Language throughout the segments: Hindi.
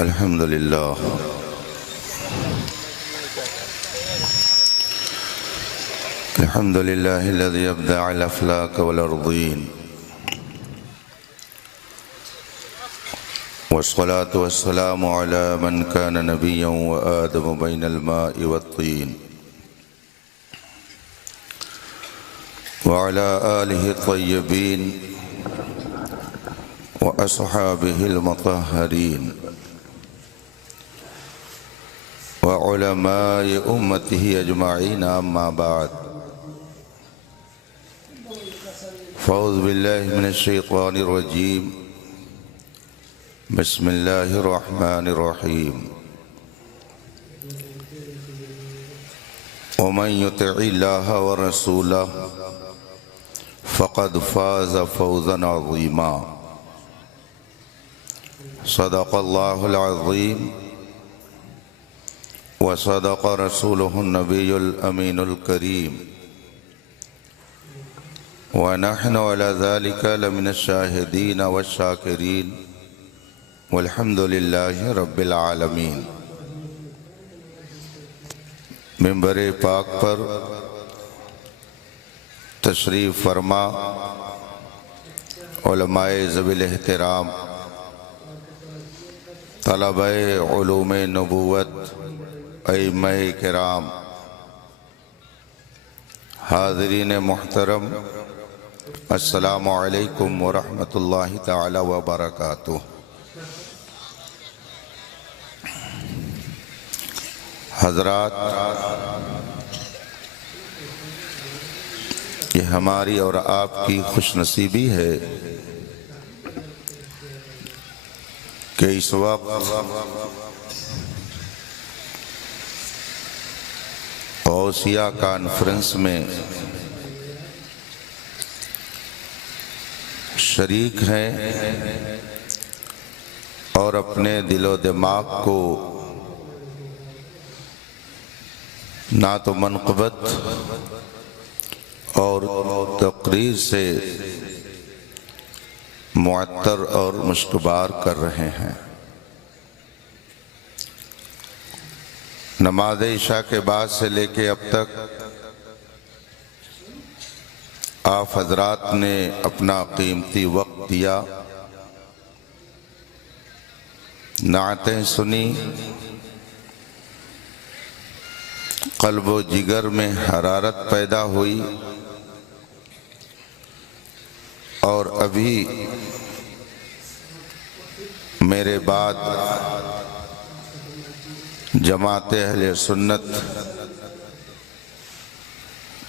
अल्हम्दुलिल्लाह अल्हम्दुलिल्लाहिल्लज़ी अब्दअल अफ़लाक वल अर्ज़ीन वस्सलातु वस्सलामु अला मन कान नबिय्यन व आदम बैनल माइ वत्तीन व अला आलिहि त्तय्यबीन व अस्हाबिहिल मुत्तहरीन व उलमाए उम्मतिही अजमाईन अम्मा बाद फ़ऊज़ु बिल्लाहि मिनश शैतानिर रजीम बिस्मिल्लाहिर रहमानिर रहीम वमन युतिइल्लाह व रसूलहु फ़क़द फ़ाज़ फ़ौज़न अज़ीमा सदक़ल्लाहुल अज़ीम व सदक़ रसूलुहुन नबियुल अमीनुल करीम व नहनु अला ज़ालिका लमिनश शाहिदीन वश्शाकिरीन वल्हम्दुलिल्लाहि रब्बिल आलमीन। मिंबर पाक पर तशरीफ़ फरमा उलमाए ज़वील एहतराम तलबाए उलूम नबूवत अइम्माए किराम हाज़रीन मुहतरम अस्सलामु अलैकुम व रहमतुल्लाहि तआला व बरकातुहू। हज़रात, ये हमारी और आपकी खुशनसीबी है कि इस वक्त गौसिया कॉन्फ्रेंस में शरीक हैं और अपने दिलो दिमाग को ना तो मनक़बत और तक़रीर से मुअत्तर और मुश्तबार कर रहे हैं। नमाज इशा के बाद से लेके अब तक आप हजरात ने अपना कीमती वक्त दिया, नातें सुनी, क़ल्ब व जिगर में हरारत पैदा हुई और अभी मेरे बाद जमात अहले सुन्नत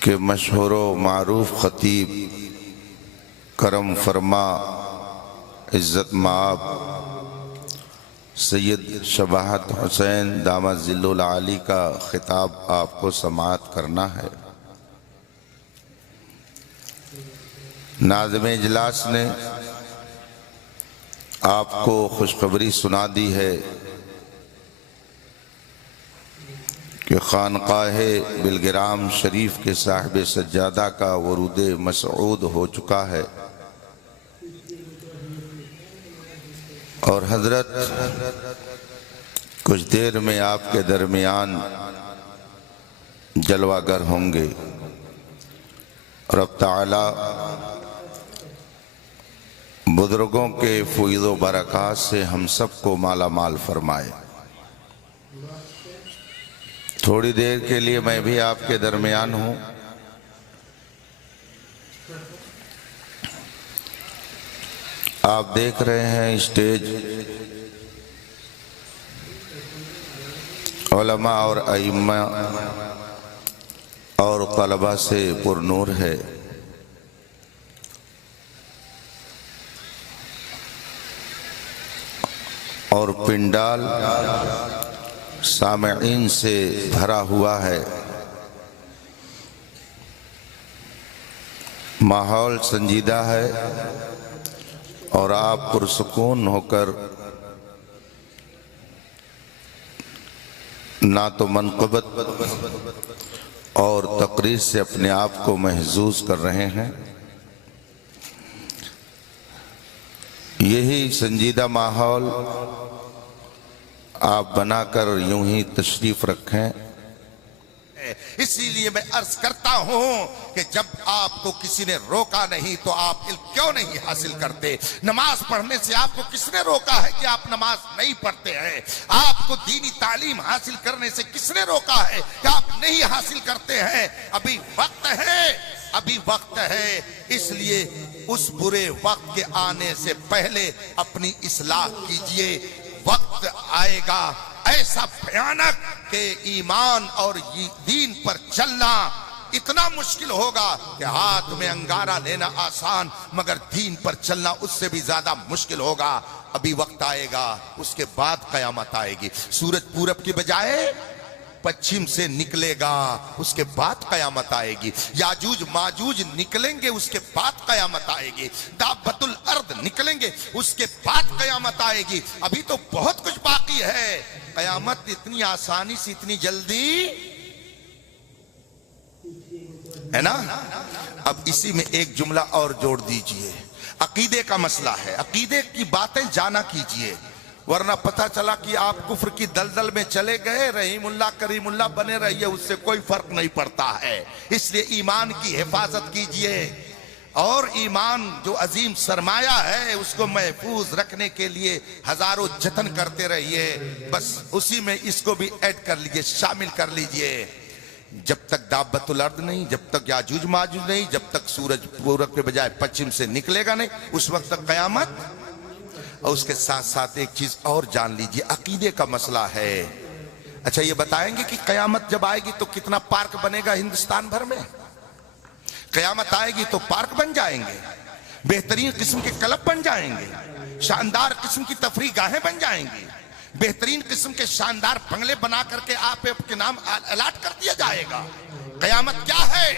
के मशहूर व मारूफ खतीब करम फरमा इज़्ज़त माब सैयद शबाहत हुसैन दामत ज़िल्लुल आली का खिताब आपको समाअत करना है। नाज़िम इजलास ने आपको खुशखबरी सुना दी है कि खानकाहे बिलगिराम शरीफ के साहिब सज्जादा का वरूद मसऊद हो चुका है और हजरत कुछ देर में आपके दरमियान जलवागर होंगे। रब ताला बुजुर्गों के फ़ुइज़ व बरक़ात से हम सबको माला माल फरमाए। थोड़ी देर के लिए मैं भी आपके दरमियान हूँ। आप देख रहे हैं स्टेज उलमा और अइम्मा और तलबा से पुरनूर है। और पिंडाल सामईन से भरा हुआ है। माहौल संजीदा है और आप पुरसुकून होकर ना तो मनक़बत और तक़रीर से अपने आप को महजूज कर रहे हैं। यही संजीदा माहौल आप बनाकर यूं ही तशरीफ रखें। इसीलिए मैं अर्ज करता हूं कि जब आपको किसी ने रोका नहीं तो आप इल्म क्यों नहीं हासिल करते? नमाज पढ़ने से आपको किसने रोका है कि आप नमाज नहीं पढ़ते हैं? आपको दीनी तालीम हासिल करने से किसने रोका है कि आप नहीं हासिल करते हैं? अभी वक्त है, अभी वक्त है। इसलिए उस बुरे वक्त के आने से पहले अपनी इस्लाह कीजिए। वक्त आएगा ऐसा भयानक कि ईमान और दीन पर चलना इतना मुश्किल होगा कि हाथ में अंगारा लेना आसान, मगर दीन पर चलना उससे भी ज्यादा मुश्किल होगा। अभी वक्त आएगा, उसके बाद कयामत आएगी। सूरज पूरब की बजाय पश्चिम से निकलेगा, उसके बाद कयामत आएगी। याजूज माजूज निकलेंगे, उसके बाद कयामत आएगी। दाबतुल अर्द निकलेंगे, उसके बाद कयामत आएगी। अभी तो बहुत कुछ बाकी है। कयामत इतनी आसानी से, इतनी जल्दी है ना। अब इसी में एक जुमला और जोड़ दीजिए। अकीदे का मसला है, अकीदे की बातें जाना कीजिए, वरना पता चला कि आप कुफ्र की दलदल में चले गए, रहीमुल्लाह करीमुल्लाह बने रहिए, उससे कोई फर्क नहीं पड़ता है। इसलिए ईमान की हिफाजत कीजिए और ईमान जो अजीम सरमाया है उसको महफूज रखने के लिए हजारों जतन करते रहिए। बस उसी में इसको भी ऐड कर लीजिए, शामिल कर लीजिए। जब तक दाबतुल अर्द नहीं, जब तक याजूज माजूज नहीं, जब तक सूरज पूरब के बजाय पश्चिम से निकलेगा नहीं, उस वक्त तक कयामत। और उसके साथ साथ एक चीज और जान लीजिए, अकीदे का मसला है। अच्छा, ये बताएंगे कि कयामत जब आएगी तो कितना पार्क बनेगा हिंदुस्तान भर में? कयामत आएगी तो पार्क बन जाएंगे, बेहतरीन किस्म के क्लब बन जाएंगे, शानदार किस्म की तफरीह गाहें बन जाएंगी, बेहतरीन किस्म के शानदार बंगले बना करके आपके नाम अलॉट कर दिया जाएगा। कयामत क्या है?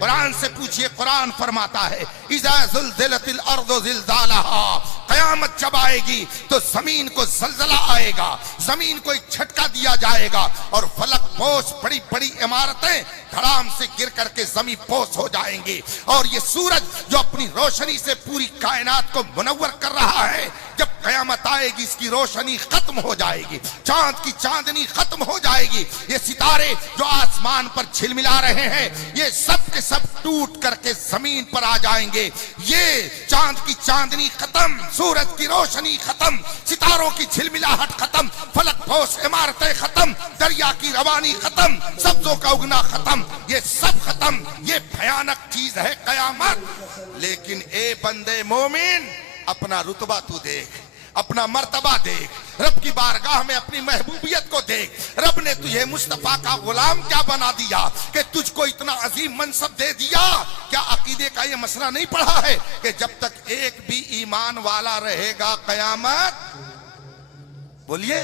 कुरान से पूछिए, कुरान फरमाता है इज़ा ज़ुल्ज़िलतिल अर्दु ज़िलज़ालहा, कयामत जब आएगी तो जमीन को जलजला आएगा, जमीन को एक झटका दिया जाएगा और फलक पोश बड़ी बड़ी इमारतें धड़ाम से गिर करके जमीन पोश हो जाएंगी। और ये सूरज जो अपनी रोशनी से पूरी कायनात को मुनव्वर कर रहा है, जब कयामत आएगी इसकी रोशनी खत्म हो जाएगी, चांद की चांदनी खत्म हो जाएगी। ये सितारे जो आसमान पर झिलमिला रहे हैं, ये सब के सब टूट करके जमीन पर आ जाएंगे। ये चांद की चांदनी खत्म, सूरज की रोशनी खत्म, सितारों की झिलमिलाहट खत्म, फलक पोश इमारतें खत्म, दरिया की रवानी खत्म, सब्जों का उगना खत्म, ये सब खत्म। ये भयानक चीज है कयामत। लेकिन ए बंदे मोमिन, अपना रुतबा तू देख, अपना मर्तबा देख, रब की बारगाह में अपनी महबूबियत को देख। रब ने तुझे मुस्तफा का गुलाम क्या बना दिया कि तुझको इतना अजीम मनसब दे दिया। क्या अकीदे का ये मसला नहीं पढ़ा है कि जब तक एक भी ईमान वाला रहेगा कयामत, बोलिए,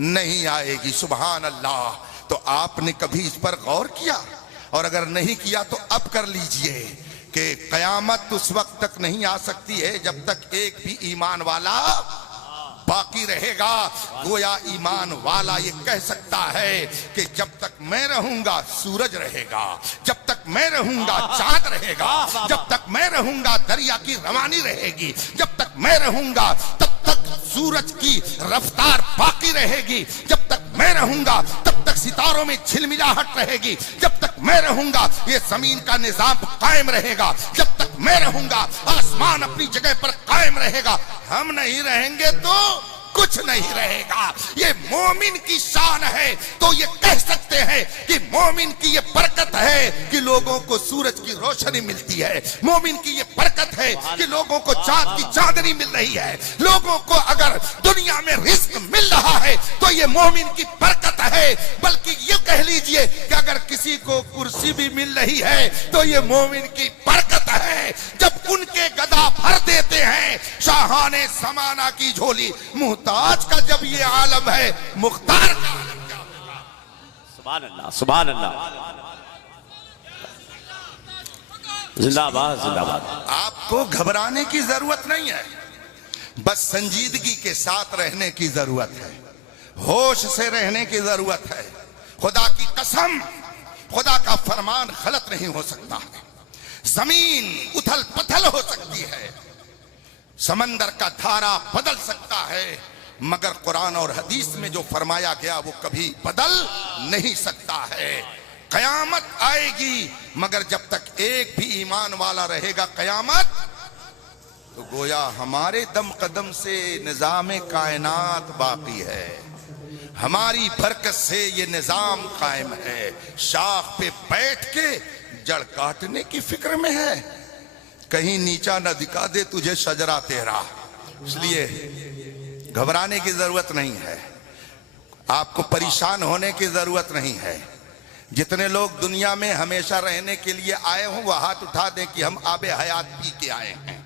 नहीं आएगी। सुभान अल्लाह। तो आपने कभी इस पर गौर किया? और अगर नहीं किया तो अब कर लीजिए कि कयामत उस वक्त तक नहीं आ सकती है जब तक एक भी ईमान वाला बाकी रहेगा। गोया ईमान वाला ये कह सकता है कि जब तक मैं रहूंगा सूरज रहेगा, जब तक मैं रहूंगा चांद रहेगा, जब तक मैं रहूंगा दरिया की रवानी रहेगी, जब तक मैं रहूंगा तब तक सूरज की रफ्तार बाकी रहेगी, जब तक मैं रहूंगा तब तक सितारों में झिलमिलाहट रहेगी, जब तक मैं रहूंगा ये जमीन का निजाम कायम रहेगा, जब तक मैं रहूंगा आसमान अपनी जगह पर कायम रहेगा। हम नहीं रहेंगे तो कुछ नहीं रहेगा। ये मोमिन की शान है। तो ये कह सकते हैं कि मोमिन की ये बरकत है कि लोगों को सूरज की रोशनी मिलती है, मोमिन की ये बरकत है कि लोगों को चांद की चांदनी मिल रही है, लोगों को अगर दुनिया में रिस्क मिल रहा है तो ये मोमिन की बरकत है। बल्कि ये कह लीजिए कि अगर किसी को कुर्सी भी मिल रही है तो ये मोमिन की बरकत है। जब उनके गदा भर देते हैं शाहाने समाना की झोली, मुहताज का जब ये आलम है, मुख्तार का आलम क्या होगा? सुभान अल्लाह, सुभान अल्लाह, जिंदाबाद जिंदाबाद। आपको घबराने की जरूरत नहीं है, बस संजीदगी के साथ रहने की जरूरत है, होश से रहने की जरूरत है। खुदा की कसम, खुदा का फरमान गलत नहीं हो सकता। जमीन उथल पुथल हो सकती है, समंदर का धारा बदल सकता है, मगर कुरान और हदीस में जो फरमाया गया वो कभी बदल नहीं सकता है। कयामत आएगी मगर जब तक एक भी ईमान वाला रहेगा कयामत, तो गोया हमारे दम कदम से निजाम कायनात बाकी है, हमारी बरकत से ये निजाम कायम है। शाख पे बैठ के जड़ काटने की फिक्र में है, कहीं नीचा न दिखा दे तुझे शजरा तेरा। इसलिए घबराने की जरूरत नहीं है, आपको परेशान होने की जरूरत नहीं है। जितने लोग दुनिया में हमेशा रहने के लिए आए हों वो हाथ उठा दें कि हम आबे हयात पी के आए हैं,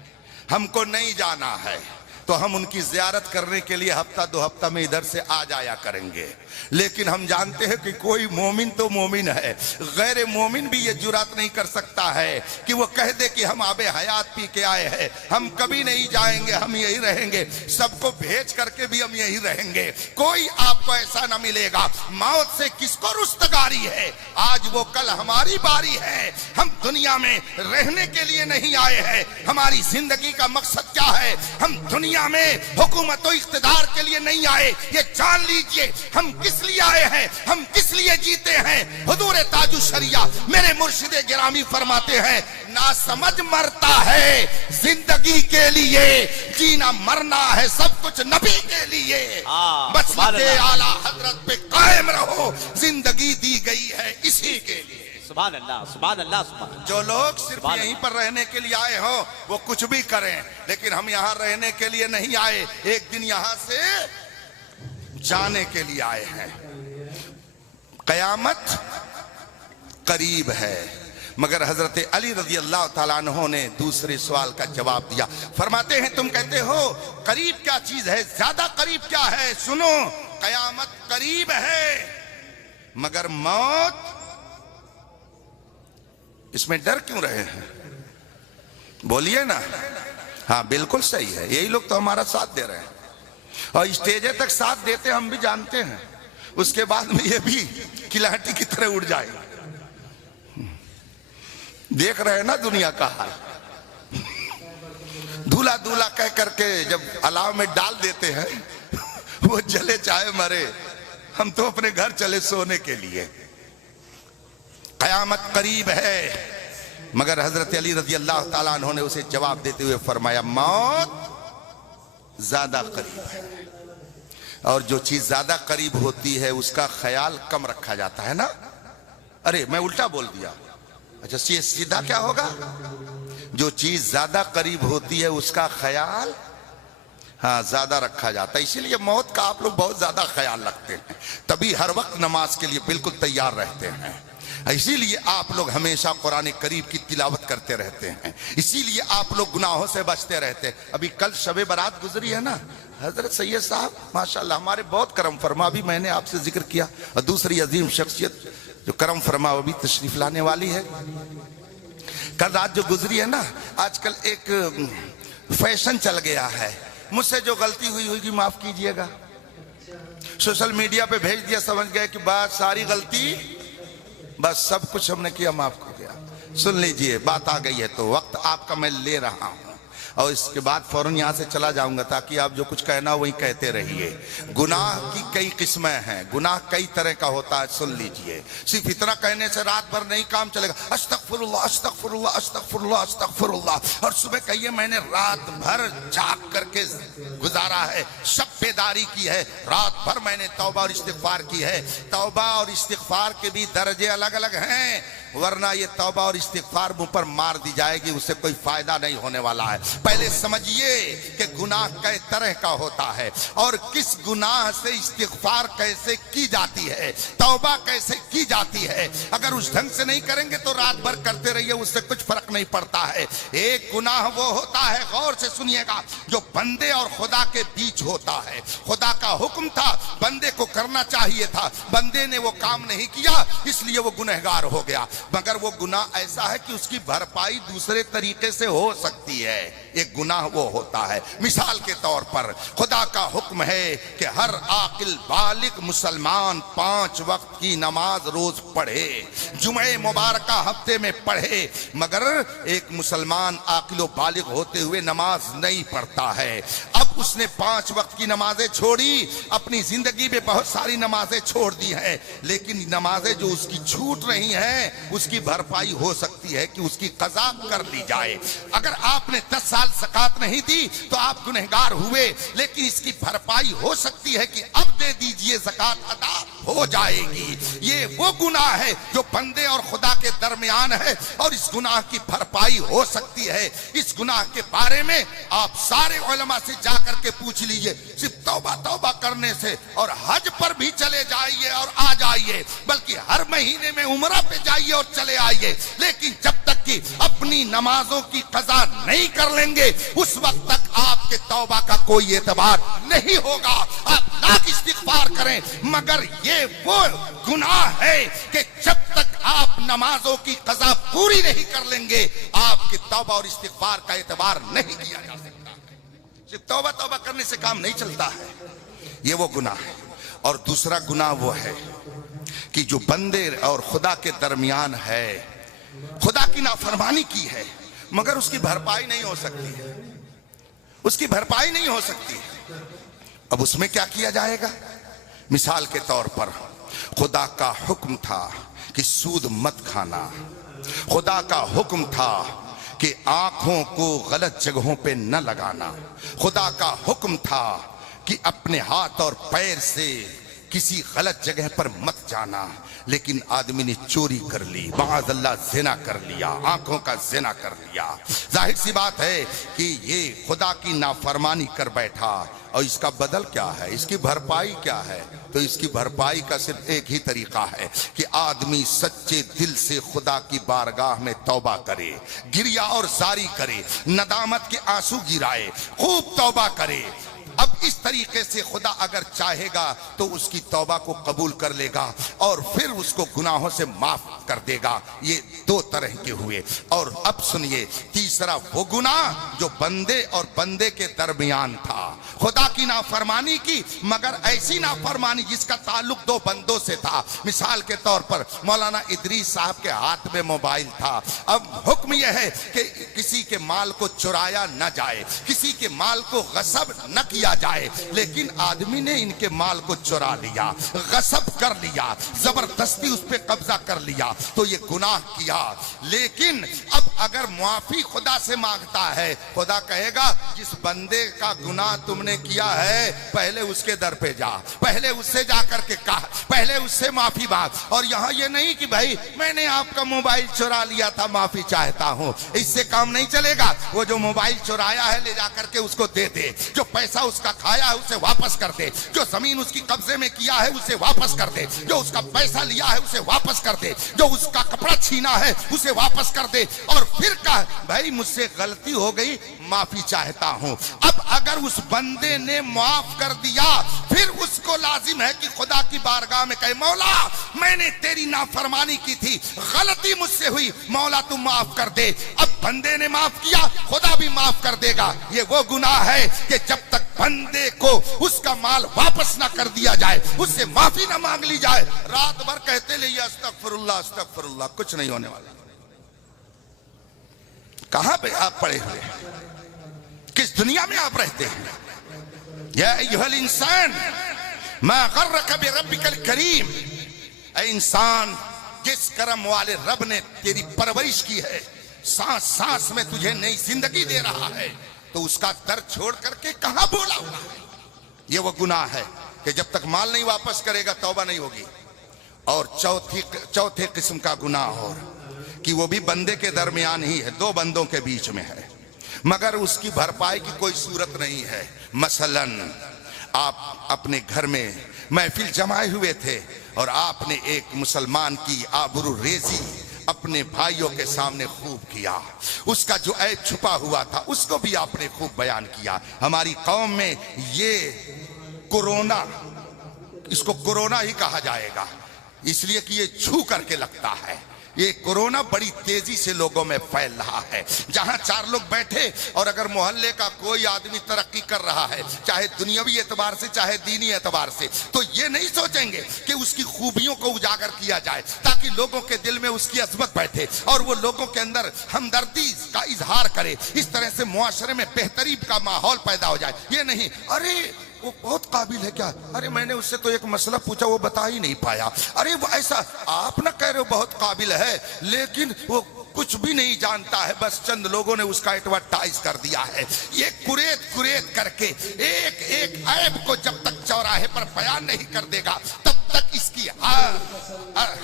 हमको नहीं जाना है, तो हम उनकी जियारत करने के लिए हफ्ता दो हफ्ता में इधर से आ जाया करेंगे। लेकिन हम जानते हैं कि कोई मोमिन तो मोमिन है, गैर मोमिन भी ये जुरात नहीं कर सकता है कि वो कह दे कि हम आबे हयात पी के आए हैं, हम कभी नहीं जाएंगे, हम यही रहेंगे, सबको भेज करके भी हम यही रहेंगे। कोई आपको ऐसा ना मिलेगा। मौत से किसको रुस्तगारी है, आज वो कल हमारी बारी है। हम दुनिया में रहने के लिए नहीं आए हैं, हमारी जिंदगी का मकसद क्या है। हम दुनिया में हुकूमत और इख्तिदार के लिए नहीं आए, ये जान लीजिए हम किस लिए आए हैं, हम किस लिए जीते हैं। हुजूर ताजु शरिया मेरे मुर्शिदे गिरामी फरमाते हैं, ना समझ मरता है जिंदगी के लिए, जीना मरना है सब कुछ नबी के लिए। मसलके आला हजरत पे कायम रहो, जिंदगी दी गई है इसी के लिए। सुभान अल्लाह, सुभान अल्लाह, सुभान। जो लोग सिर्फ यहीं पर रहने के लिए आए हो वो कुछ भी करें, लेकिन हम यहाँ रहने के लिए नहीं आए, एक दिन यहाँ से जाने के लिए आए हैं। कयामत करीब है, मगर हजरत अली रजी अल्लाह ताला अन्हु ने दूसरे सवाल का जवाब दिया। फरमाते हैं तुम कहते हो करीब क्या चीज है, ज्यादा करीब क्या है। सुनो, कयामत करीब है मगर मौत, इसमें डर क्यों रहे हैं, बोलिए ना। हाँ बिल्कुल सही है, यही लोग तो हमारा साथ दे रहे हैं और स्टेजे तक साथ देते हम भी जानते हैं, उसके बाद में ये भी किलाटी की तरह उड़ जाएगा। देख रहे हैं ना दुनिया का हाल, दूल्हा दूल्हा कह करके जब अलाव में डाल देते हैं वो जले चाहे मरे, हम तो अपने घर चले सोने के लिए। कयामत करीब है मगर हजरत अली रजी अल्लाह ताला अन्हु ने उसे जवाब देते हुए फरमाया, मौत ज्यादा करीब है, और जो चीज ज्यादा करीब होती है उसका ख्याल कम रखा जाता है ना। अरे मैं उल्टा बोल दिया, अच्छा सीधा क्या होगा, जो चीज ज्यादा करीब होती है उसका ख्याल हाँ ज्यादा रखा जाता है। इसीलिए मौत का आप लोग बहुत ज्यादा ख्याल रखते हैं, तभी हर वक्त नमाज के लिए बिल्कुल तैयार रहते हैं। इसीलिए आप लोग हमेशा कुरान करीम की तिलावत करते रहते हैं, इसीलिए आप लोग गुनाहों से बचते रहते हैं। अभी कल शबे बारात गुजरी है ना, हजरत सैयद साहब माशाल्लाह हमारे बहुत करम फरमा, भी मैंने आपसे जिक्र किया, और दूसरी अजीम शख्सियत जो करम फरमा वो भी तशरीफ लाने वाली है। कल रात जो गुजरी है ना, आजकल एक फैशन चल गया है, मुझसे जो गलती हुई होगी माफ कीजिएगा, सोशल मीडिया पे भेज दिया, समझ गए कि बात सारी गलती, बस सब कुछ हमने किया, माफ कर दिया। सुन लीजिए, बात आ गई है तो वक्त आपका मैं ले रहा हूं, और इसके बाद फौरन यहां से चला जाऊंगा ताकि आप जो कुछ कहना वही कहते रहिए। गुनाह की कई किस्में हैं, गुनाह कई तरह का होता है, सुन लीजिए। सिर्फ इतना कहने से रात भर नहीं काम चलेगा, अस्तगफिरुल्लाह अस्तगफिरुल्लाह अस्तगफिरुल्लाह अस्तगफिरुल्लाह, और सुबह कहिए मैंने रात भर जाग करके गुजारा है, शब बेदारी की है, रात भर मैंने तौबा और इस्तिगफार की है। तौबा और इस्तिगफार के भी दर्जे अलग अलग हैं, वरना ये तौबा और इस्तिगफार मुंह पर मार दी जाएगी, उससे कोई फायदा नहीं होने वाला है। पहले समझिए कि गुनाह कई तरह का होता है और किस गुनाह से इस्तिगफार कैसे की जाती है, तौबा कैसे की जाती है। अगर उस ढंग से नहीं करेंगे तो रात भर करते रहिए, उससे कुछ फर्क नहीं पड़ता है। एक गुनाह वो होता है, गौर से सुनिएगा, जो बंदे और खुदा के बीच होता है। खुदा का हुक्म था, बंदे को करना चाहिए था, बंदे ने वो काम नहीं किया, इसलिए वो गुनहगार हो गया। मगर वो गुनाह ऐसा है कि उसकी भरपाई दूसरे तरीके से हो सकती है। एक गुनाह वो होता है, मिसाल के तौर पर खुदा का हुक्म है कि हर आकिल बालिग मुसलमान 5 वक्त की नमाज रोज पढ़े, जुमे मुबारक हफ्ते में पढ़े, मगर एक मुसलमान आकिल बालिग होते हुए नमाज नहीं पढ़ता है। अब अब उसने 5 वक्त की नमाजें छोड़ी, अपनी जिंदगी में बहुत सारी नमाजें छोड़ दी हैं, लेकिन नमाजें जो उसकी छूट रही हैं उसकी भरपाई हो सकती है कि उसकी कज़ा कर ली जाए। अगर आपने 10 साल ज़कात नहीं दी तो आप गुनहगार हुए, लेकिन इसकी भरपाई हो सकती है कि अब दे दीजिए, ज़कात अदा हो जाएगी। ये वो गुनाह है जो बंदे और खुदा के दरमियान है और इस गुनाह की भरपाई हो सकती है। इस गुनाह के बारे में आप सारे उलमा से जाकर के पूछ लीजिए। सिर्फ तौबा तौबा करने से और हज पर भी चले जाइए और आ जाइए, बल्कि हर महीने में उम्रा पे जाइए और चले आइए, लेकिन जब तक कि अपनी नमाजों की कज़ा नहीं कर लेंगे उस वक्त तक आपके तौबा का कोई एतबार नहीं होगा। आप लाख इस्तिग़फ़ार करें, मगर ये वो गुनाह है कि जब तक आप नमाजों की कज़ा पूरी नहीं कर लेंगे आपके तौबा और इस्तिग़फ़ार का एतबार नहीं किया जा सकता। सिर्फ तौबा तौबा करने से काम नहीं चलता है, ये वो गुनाह है। और दूसरा गुनाह वो है कि जो बंदे और खुदा के दरमियान है, खुदा की नाफरमानी की है मगर उसकी भरपाई नहीं हो सकती है, उसकी भरपाई नहीं हो सकती। अब उसमें क्या किया जाएगा? मिसाल के तौर पर खुदा का हुक्म था कि सूद मत खाना, खुदा का हुक्म था कि आंखों को गलत जगहों पे न लगाना, खुदा का हुक्म था कि अपने हाथ और पैर से किसी गलत जगह पर मत जाना, लेकिन आदमी ने चोरी कर ली, माअज़ल्लाह ज़िना कर लिया, आंखों का ज़िना कर लिया। जाहिर सी बात है कि ये खुदा की नाफरमानी कर बैठा और इसका बदल क्या है, इसकी भरपाई क्या है? तो इसकी भरपाई का सिर्फ एक ही तरीका है कि आदमी सच्चे दिल से खुदा की बारगाह में तौबा करे, गिरिया और जारी करे, नदामत के आंसू गिराए, खूब तौबा करे। अब इस तरीके से खुदा अगर चाहेगा तो उसकी तौबा को कबूल कर लेगा और फिर उसको गुनाहों से माफ कर देगा। ये 2 तरह के हुए। और अब सुनिए तीसरा वो गुनाह जो बंदे और बंदे के दरमियान था, खुदा की नाफरमानी की, मगर ऐसी नाफरमानी जिसका ताल्लुक 2 बंदों से था। मिसाल के तौर पर मौलाना इदरीस साहब के हाथ में मोबाइल था। अब हुक्म यह है कि किसी के माल को चुराया न जाए, किसी के माल को गसब न किया जाए, लेकिन आदमी ने इनके माल को चुरा लिया, गसब कर लिया, जबरदस्ती उस पे कब्जा कर लिया, तो ये गुनाह किया। लेकिन अब अगर मुआफी खुदा से मांगता है, खुदा कहेगा जिस बंदे का गुनाह तुमने किया है पहले उसके दर पे जा, पहले उससे जाकर के कहा, पहले उससे माफी मांग। और यहाँ ये नहीं कि भाई मैंने आपका मोबाइल चुरा लिया था माफी चाहता हूँ, इससे काम नहीं चलेगा। वो जो मोबाइल चुराया है ले जाकर के उसको दे दे, जो पैसा उसका खाया है उसे वापस कर दे, जो जमीन उसकी कब्जे में किया है उसे वापस कर दे, जो उसका पैसा लिया है उसे वापस कर दे, जो उसका कपड़ा छीना है उसे वापस कर दे, और फिर कहा भाई मुझसे गलती हो गई माफी चाहता हूं। अब अगर उस बंदे ने माफ कर दिया फिर उसको लाजिम है कि खुदा की बारगाह में कहे मौला मैंने तेरी नाफरमानी की थी, गलती मुझसे हुई, मौला तू माफ कर दे। अब बंदे ने माफ किया, खुदा भी माफ कर देगा। ये वो गुनाह है कि जब तक बंदे को उसका माल वापस ना कर दिया जाए, उससे माफी ना मांग ली जाए, रात भर कहते रहिए अस्तगफिरुल्लाह अस्तगफिरुल्लाह, कुछ नहीं होने वाला। कहां पे आप पड़े हुए हैं, किस दुनिया में आप रहते हैं? या अय्युहल इंसान मा गर्रक बिरब्बिकल करीम, ऐ इंसान जिस करम वाले रब ने तेरी परवरिश की है, सांस सांस में तुझे नई जिंदगी दे रहा है, तो उसका दर छोड़ करके कहां बोला हुआ है? ये वो गुनाह है कि जब तक माल नहीं वापस करेगा तौबा नहीं होगी। और चौथे किस्म का गुनाह और कि वो भी बंदे के दरमियान ही है, 2 बंदों के बीच में है, मगर उसकी भरपाई की कोई सूरत नहीं है। मसलन आप अपने घर में महफिल जमाए हुए थे और आपने एक मुसलमान की आबरू रेजी अपने भाइयों के सामने खूब किया, उसका जो ऐब छुपा हुआ था उसको भी आपने खूब बयान किया। हमारी कौम में ये कोरोना, इसको कोरोना ही कहा जाएगा, इसलिए कि ये छू करके लगता है, ये कोरोना बड़ी तेजी से लोगों में फैल रहा है। जहां चार लोग बैठे और अगर मोहल्ले का कोई आदमी तरक्की कर रहा है, चाहे दुनियावी एतबार से चाहे दीनी एतबार से, तो ये नहीं सोचेंगे कि उसकी खूबियों को उजागर किया जाए ताकि लोगों के दिल में उसकी अजमत बैठे और वो लोगों के अंदर हमदर्दी का इजहार करे। इस तरह से मुआशरे में बेहतरी का माहौल पैदा हो जाए। ये नहीं अरे वो बहुत काबिल है क्या, अरे मैंने उससे तो एक मसला पूछा वो बता ही नहीं पाया, अरे वो ऐसा, आप ना कह रहे हो बहुत काबिल है लेकिन वो कुछ भी नहीं जानता है, बस चंद लोगों ने उसका एडवर्टाइज कर दिया है। ये कुरेद कुरेद करके एक एक ऐब को जब तक चौराहे पर बयान नहीं कर देगा तब तक इसकी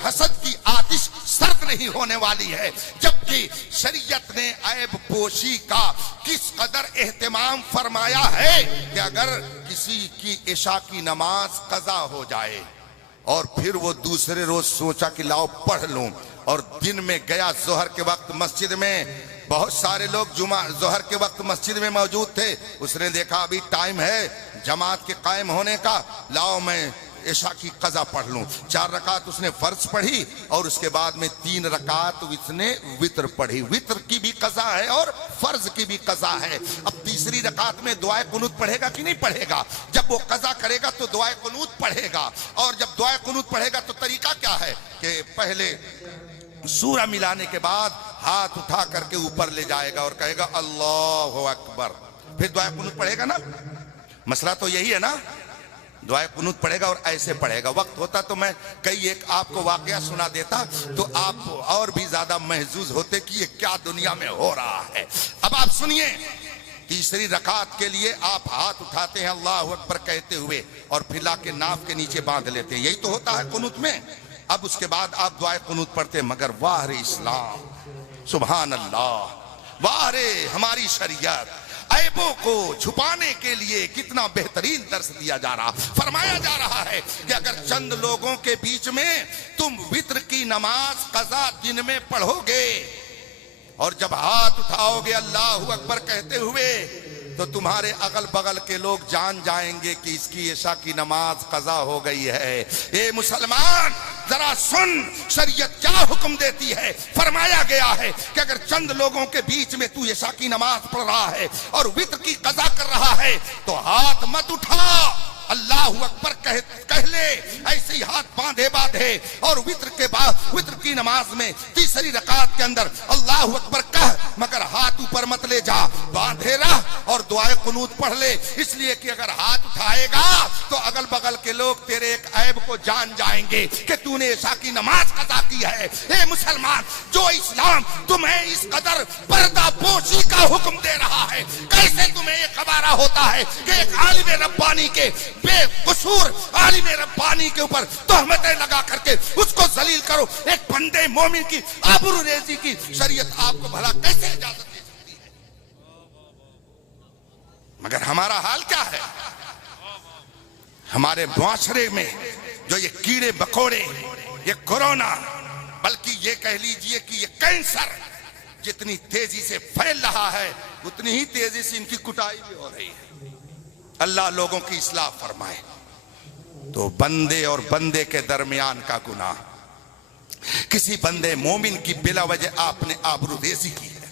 हसद की आतिश सर्द नहीं होने वाली है। जबकि शरीयत ने ऐब पोशी का किस कदर एहतमाम फरमाया है कि अगर किसी की इशा की नमाज कज़ा हो जाए और फिर वो दूसरे रोज सोचा कि लाओ पढ़ लूं, और दिन में गया जोहर के वक्त मस्जिद में, बहुत सारे लोग जुमा जोहर के वक्त मस्जिद में मौजूद थे, उसने देखा अभी टाइम है जमात के कायम होने का, लाओ मैं इशा की कज़ा पढ़ लूं। 4 रकात उसने फर्ज पढ़ी और उसके बाद में 3 रकात उसने वित्र पढ़ी। वित्र की भी कज़ा है और फर्ज की भी कज़ा है। अब तीसरी रकात में दुआए कुनूत पढ़ेगा कि नहीं पढ़ेगा? जब वो कज़ा करेगा तो दुआए कुनूत पढ़ेगा, और जब दुआए कुनूत पढ़ेगा तो तरीका क्या है कि पहले सूरा मिलाने के बाद हाथ उठा करके ऊपर ले जाएगा और कहेगा अल्लाहु अकबर, फिर दुआ कुनूत पढ़ेगा ना। मसला तो यही है ना, दुआ कुनूत पढ़ेगा और ऐसे पढ़ेगा। वक्त होता तो मैं कई एक आपको वाकया सुना देता तो आप और भी ज्यादा महजूज होते कि ये क्या दुनिया में हो रहा है। अब आप सुनिए, तीसरी रकात के लिए आप हाथ उठाते हैं अल्लाह अकबर कहते हुए और फिर लाके नाफ के नीचे बांध लेते हैं, यही तो होता है कुनूत में। अब उसके बाद आप दुआ कुनूत पढ़ते हैं, मगर वाह रे इस्लाम, सुभान अल्लाह, वाह रे हमारी शरीयत, ऐबों को छुपाने के लिए कितना बेहतरीन दर्श दिया जा रहा। फरमाया जा रहा है कि अगर चंद लोगों के बीच में तुम वित्र की नमाज कज़ा दिन में पढ़ोगे और जब हाथ उठाओगे अल्लाहु अकबर कहते हुए, तो तुम्हारे अगल बगल के लोग जान जाएंगे कि इसकी इशा की नमाज कज़ा हो गई है। ए मुसलमान जरा सुन, शरीयत क्या हुक्म देती है। फरमाया गया है कि अगर चंद लोगों के बीच में तू इशा की नमाज पढ़ रहा है और वित्र की कज़ा कर रहा है तो हाथ मत उठा, अल्लाहु अकबर कह ले, ऐसे ही हाथ बांधे बांधे और वित्र के बाद वित्र की नमाज में तीसरी रकात के अंदर अल्लाहु अकबर कह, मगर हाथ ऊपर मत ले जा, बांधे रह और दुआए कुनूत पढ़ ले। इसलिए कि अगर हाथ उठाएगा तो अगल बगल के लोग तेरे एक ऐब को जान जाएंगे कि तूने इशा की नमाज कज़ा की है। ए मुसलमान, जो इस्लाम तुम्हें इस कदर पर्दापोशी का हुक्म दे रहा है, कैसे तुम्हें ये खबारा होता है कि एक आलिम रब्बानी के बेकसूर आलिम रब्बानी के ऊपर तोहमतें लगा करके उसको जलील करो। एक बंदे मोमिन की आबरूरेजी की शरीयत आपको भला कैसे इजाजत दे सकती है? मगर हमारा हाल क्या है? हमारे मुआशरे में जो ये कीड़े मकोड़े, ये कोरोना, बल्कि ये कह लीजिए कि ये कैंसर जितनी तेजी से फैल रहा है उतनी ही तेजी से इनकी कुटाई भी हो रही है। अल्लाह लोगों की इस्लाह फरमाए। तो बंदे और बंदे के दरमियान का गुनाह, किसी बंदे मोमिन की बिला वजह आपने आबरूरेज़ी की है,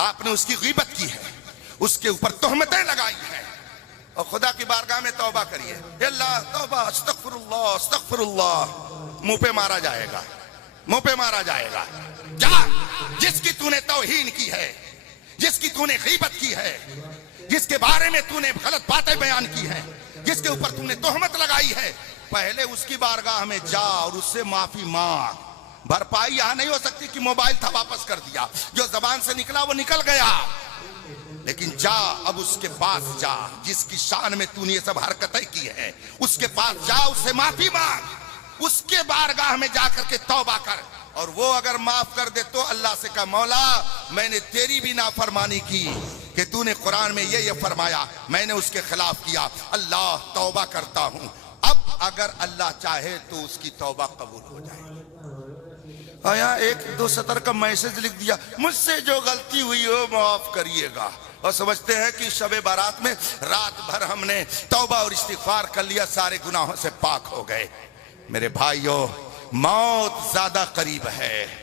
आपने उसकी गीबत की है, उसके ऊपर तोहमतें लगाई हैं, और खुदा की बारगाह में तौबा करिए, अल्लाह तौबा, अस्तगफिरुल्लाह अस्तगफिरुल्लाह, मुंह पे मारा जाएगा, मुंह पे मारा जाएगा। जा, जिसकी तूने तौहीन की है, जिसकी तूने गीबत की है, जिसके बारे में तूने गलत बातें बयान की हैं, जिसके ऊपर तूने तोहमत लगाई है, पहले उसकी बारगाह में जा और उससे माफी मांग। भरपाई यहां नहीं हो सकती कि मोबाइल था वापस कर दिया, जो जबान से निकला वो निकल गया, लेकिन जा, अब उसके पास जा जिसकी शान में तूने ये सब हरकतें की है, उसके पास जा, उससे माफी मांग, उसके बारगाह में जाकर के तौबा कर, और वो अगर माफ कर दे तो अल्लाह से कहा, मौला मैंने तेरी भी नाफरमानी की कि तूने कुरान में ये फरमाया, मैंने उसके खिलाफ किया, अल्लाह तौबा करता हूं। अब अगर अल्लाह चाहे तो उसकी तौबा कबूल हो जाएगी। आया 1-2 सतर का मैसेज लिख दिया, मुझसे जो गलती हुई हो माफ करिएगा, और समझते हैं कि शबे बारात में रात भर हमने तौबा और इस्तिगफार कर लिया, सारे गुनाहों से पाक हो गए। मेरे भाइयों, मौत ज्यादा करीब है।